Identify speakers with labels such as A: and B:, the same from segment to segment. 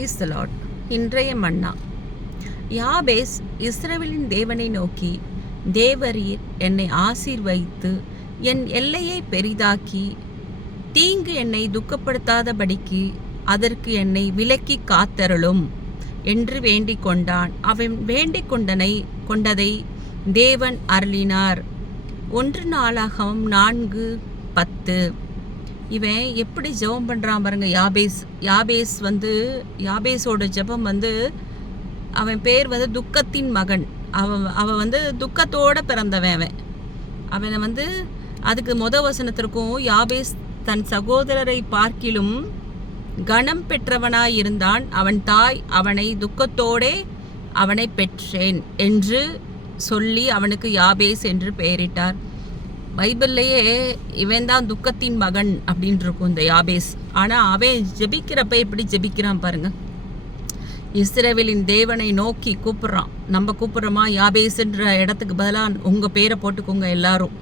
A: Praise இன்றைய மன்னா. யாபேஸ் இஸ்ரேலின் தேவனை நோக்கி தேவரீர் என்னை ஆசீர்வதித்து என் எல்லையை பெரிதாக்கி தீங்கு என்னை துக்கப்படுத்தாதபடிக்கு அதற்கு என்னை விலக்கி காத்தருளும் என்று வேண்டிக் கொண்டான். அவன் வேண்டிக் கொண்டனை கொண்டதை தேவன் அருளினார். ஒன்று நாளாகவும் நான்கு பத்து. இவன் எப்படி ஜெபம் பண்ணுறான் பாருங்க. யாபேஸ் யாபேஸ் வந்து யாபேஸோட ஜெபம் வந்து அவன் பேர் வந்து துக்கத்தின் மகன். அவன் அவன் வந்து துக்கத்தோடு பிறந்தவன் அவன். அவனை வந்து அதுக்கு முத வசனத்திற்கும் யாபேஸ் தன் சகோதரரை பார்க்கிலும் கனம் பெற்றவனாய் இருந்தான். அவன் தாய் அவனை துக்கத்தோடே அவனை பெற்றேன் என்று சொல்லி அவனுக்கு யாபேஸ் என்று பெயரிட்டார். பைபிள்லையே இவன் தான் துக்கத்தின் மகன் அப்படின்னு இருக்கும் இந்த யாபேஸ். ஆனால் அவன் ஜெபிக்கிறப்ப எப்படி ஜெபிக்கிறான் பாருங்க. இஸ்ரவேலின் தேவனை நோக்கி கூப்பிட்றான். நம்ம கூப்பிட்றோமா? யாபேஸ்ன்ற இடத்துக்கு பதிலாக உங்கள் பேரை போட்டுக்கோங்க எல்லாரும்.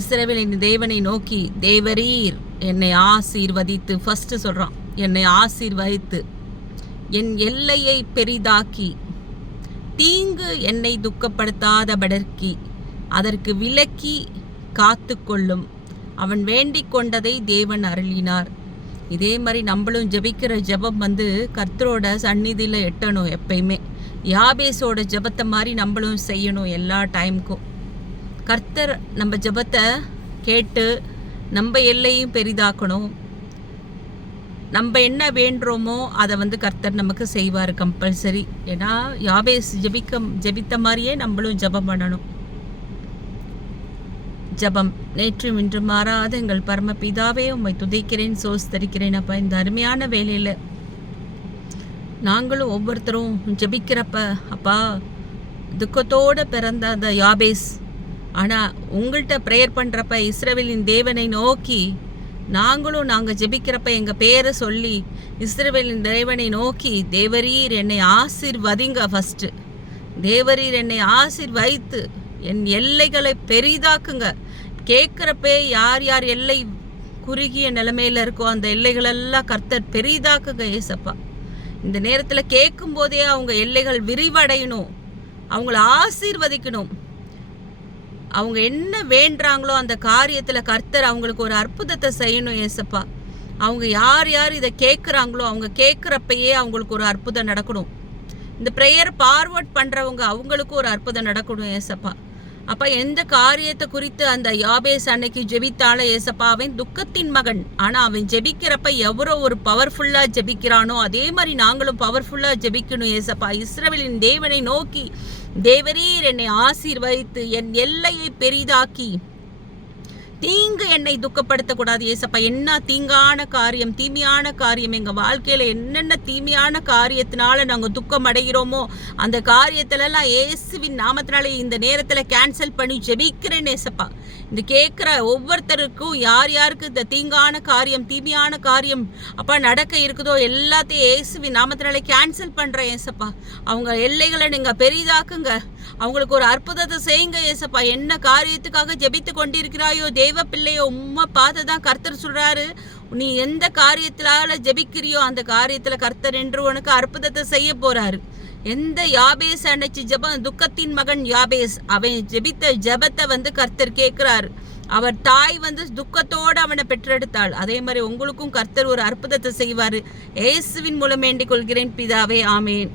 A: இஸ்ரவேலின் தேவனை நோக்கி தேவரீர் என்னை ஆசீர்வதித்து ஃபஸ்ட்டு சொல்கிறான் என்னை ஆசீர்வதித்து என் எல்லையை பெரிதாக்கி தீங்கு என்னை துக்கப்படுத்தாத படர்க்கி அதற்கு விலக்கி காத்து கொள்ளும் அவன் வேண்டிக் கொண்டதை தேவன் அருளினார். இதே மாதிரி நம்மளும் ஜெபிக்கிற ஜெபம் வந்து கர்த்தரோட சந்நிதியில் எட்டணும் எப்பயுமே. யாபேஸோட ஜெபத்தை மாதிரி நம்மளும் செய்யணும் எல்லா டைமுக்கும். கர்த்தர் நம்ம ஜெபத்தை கேட்டு நம்ம எல்லையும் பெரிதாக்கணும். நம்ம என்ன வேண்டுறோமோ அதை வந்து கர்த்தர் நமக்கு செய்வார் கம்பல்சரி. ஏன்னா யாபேஸ் ஜெபிக்க ஜெபித்த மாதிரியே நம்மளும் ஜெபம் பண்ணணும். ஜபம். நேற்றும் இன்று மாறாத எங்கள் பரமபிதாவே உம்மை துதைக்கிறேன் சோஸ்தரிக்கிறேன். அப்போ இந்த அருமையான வேலையில் நாங்களும் ஒவ்வொருத்தரும் ஜெபிக்கிறப்ப அப்பா துக்கத்தோட பிறந்த அந்த யாபேஸ் ஆனால் உங்கள்கிட்ட ப்ரேயர் பண்ணுறப்ப இஸ்ரேவேலின் தேவனை நோக்கி நாங்களும் நாங்கள் ஜெபிக்கிறப்ப எங்கள் பேரை சொல்லி இஸ்ரேவேலின் தேவனை நோக்கி தேவரீர் என்னை ஆசிர்வதிங்க ஃபஸ்ட்டு தேவரீர் என்னை ஆசிர்வைத்து என் எல்லைகளை பெரிதாக்குங்க. கேட்குறப்பே யார் யார் எல்லை குறுகிய நிலைமையில் இருக்கோ அந்த எல்லைகளெல்லாம் கர்த்தர் பெரிதாக்குங்க ஏசப்பா. இந்த நேரத்தில் கேட்கும்போதே அவங்க எல்லைகள் விரிவடையணும். அவங்கள ஆசீர்வதிக்கணும். அவங்க என்ன வேண்டுறாங்களோ அந்த காரியத்தில் கர்த்தர் அவங்களுக்கு ஒரு அற்புதத்தை செய்யணும் ஏசப்பா. அவங்க யார் யார் இதை கேட்குறாங்களோ அவங்க கேட்குறப்பயே அவங்களுக்கு ஒரு அற்புதம் நடக்கணும். இந்த ப்ரேயர் ஃபார்வர்ட் பண்ணுறவங்க அவங்களுக்கும் ஒரு அற்புதம் நடக்கணும் ஏசப்பா. அப்போ எந்த காரியத்தை குறித்து அந்த யாபேஸ் அன்னைக்கு ஜெபித்தால ஏசப்பாவின் துக்கத்தின் மகன்? ஆனால் அவன் ஜெபிக்கிறப்ப எவ்வளோ ஒரு பவர்ஃபுல்லாக ஜெபிக்கிறானோ அதே மாதிரி நாங்களும் பவர்ஃபுல்லாக ஜெபிக்கணும் ஏசப்பா. இஸ்ரவேலின் தேவனை நோக்கி தேவரீர் என்னை ஆசீர்வதித்து என் எல்லையை பெரிதாக்கி தீங்கு என்னை துக்கப்படுத்தக்கூடாது ஏசப்பா. என்ன தீங்கான காரியம் தீமையான காரியம்? எங்கள் வாழ்க்கையில் என்னென்ன தீமையான காரியத்தினால நாங்கள் துக்கம் அடைகிறோமோ அந்த காரியத்திலலாம் இயேசுவின் நாமத்தினாலே இந்த நேரத்தில் கேன்சல் பண்ணி ஜெபிக்கிறேன் ஏசப்பா. இந்த கேட்குற ஒவ்வொருத்தருக்கும் யார் யாருக்கு இந்த தீங்கான காரியம் தீமையான காரியம் அப்பா நடக்க இருக்குதோ எல்லாத்தையும் இயேசுவின் நாமத்தினாலே கேன்சல் பண்ணுறேன் ஏசப்பா. அவங்க எல்லைகளை நீங்கள் பெரிதாக்குங்க. அவங்களுக்கு ஒரு அற்புதத்தை செய்யுங்க ஏசப்பா. என்ன காரியத்துக்காக ஜெபித்து கொண்டிருக்கிறாயோ தெய்வ பிள்ளையோ உம்மை பார்த்து தான் கர்த்தர் சொல்கிறாரு நீ எந்த காரியத்தினால ஜெபிக்கிறியோ அந்த காரியத்தில் கர்த்தர் என்று உனக்கு அற்புதத்தை செய்ய போறாரு. எந்த யாபேஸ் அணைச்சு ஜெபம் துக்கத்தின் மகன் யாபேஸ் அவன் ஜெபித்த ஜெபத்தை வந்து கர்த்தர் கேட்குறாரு. அவர் தாய் வந்து துக்கத்தோடு அவனை பெற்றெடுத்தாள். அதே மாதிரி உங்களுக்கும் கர்த்தர் ஒரு அற்புதத்தை செய்வார். இயேசுவின் மூலம் வேண்டிக் கொள்கிறேன் பிதாவே ஆமேன்.